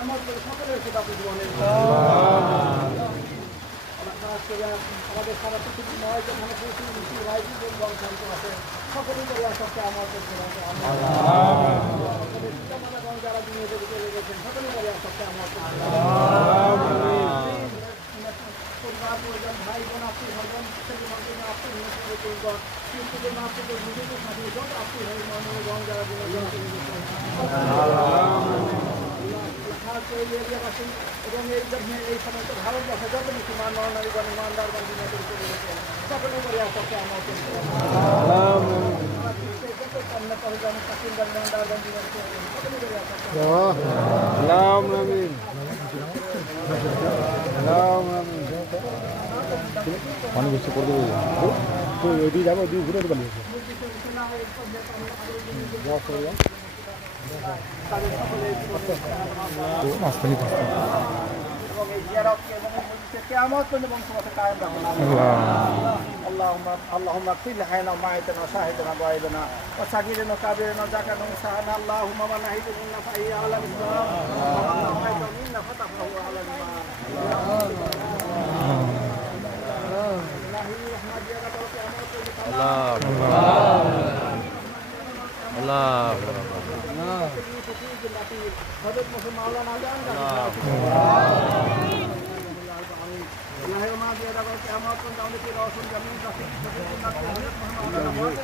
আমার সকলের সেবা জীবনের আমাদের সারা পৃথিবীর নয় যেখানে প্রচুর মিষ্টি রাইজি বংশান্ত আছে সকলেই করে আসছে আমার সীতামালাগঞ্জ যারা দুনিয়া থেকে চলে গেছেন সকলেই করে আসছে আমার পরিবার পরিজন ভাই বোন আত্মীয় স্বজন আত্মীয় নিজেদের সাথে যত আত্মীয় ভাই মনোগঞ্জ যারা দুনিয়া চলে গেছেন এবং এই সময় তো ভারতবর্ষে যত মুসলমান নরনারীগণ ইমানদারগণ দুনিয়া থেকে চলে গেছেন সকলে করে আসছে আমার অনেক কিছু করতে ওইদিকে যাবো ওইদিকে ঘুরে পালিয়েছে এবং এই জিয়ারতকে এবং কিয়ামত পর্যন্ত বংশগত কায়েম রাখুন اللهم اغفر لحينا وميتنا وشاهدنا وغائبنا وصغيرنا وكبيرنا وذكرنا وانثانا اللهم من احييت منا فاحيه على الاسلام ومن احييت منا فتحه على الايمان حضرت مولانا Allah ma dia dapat kiamat pun tahun ini Rasul jamin kasih Muhammad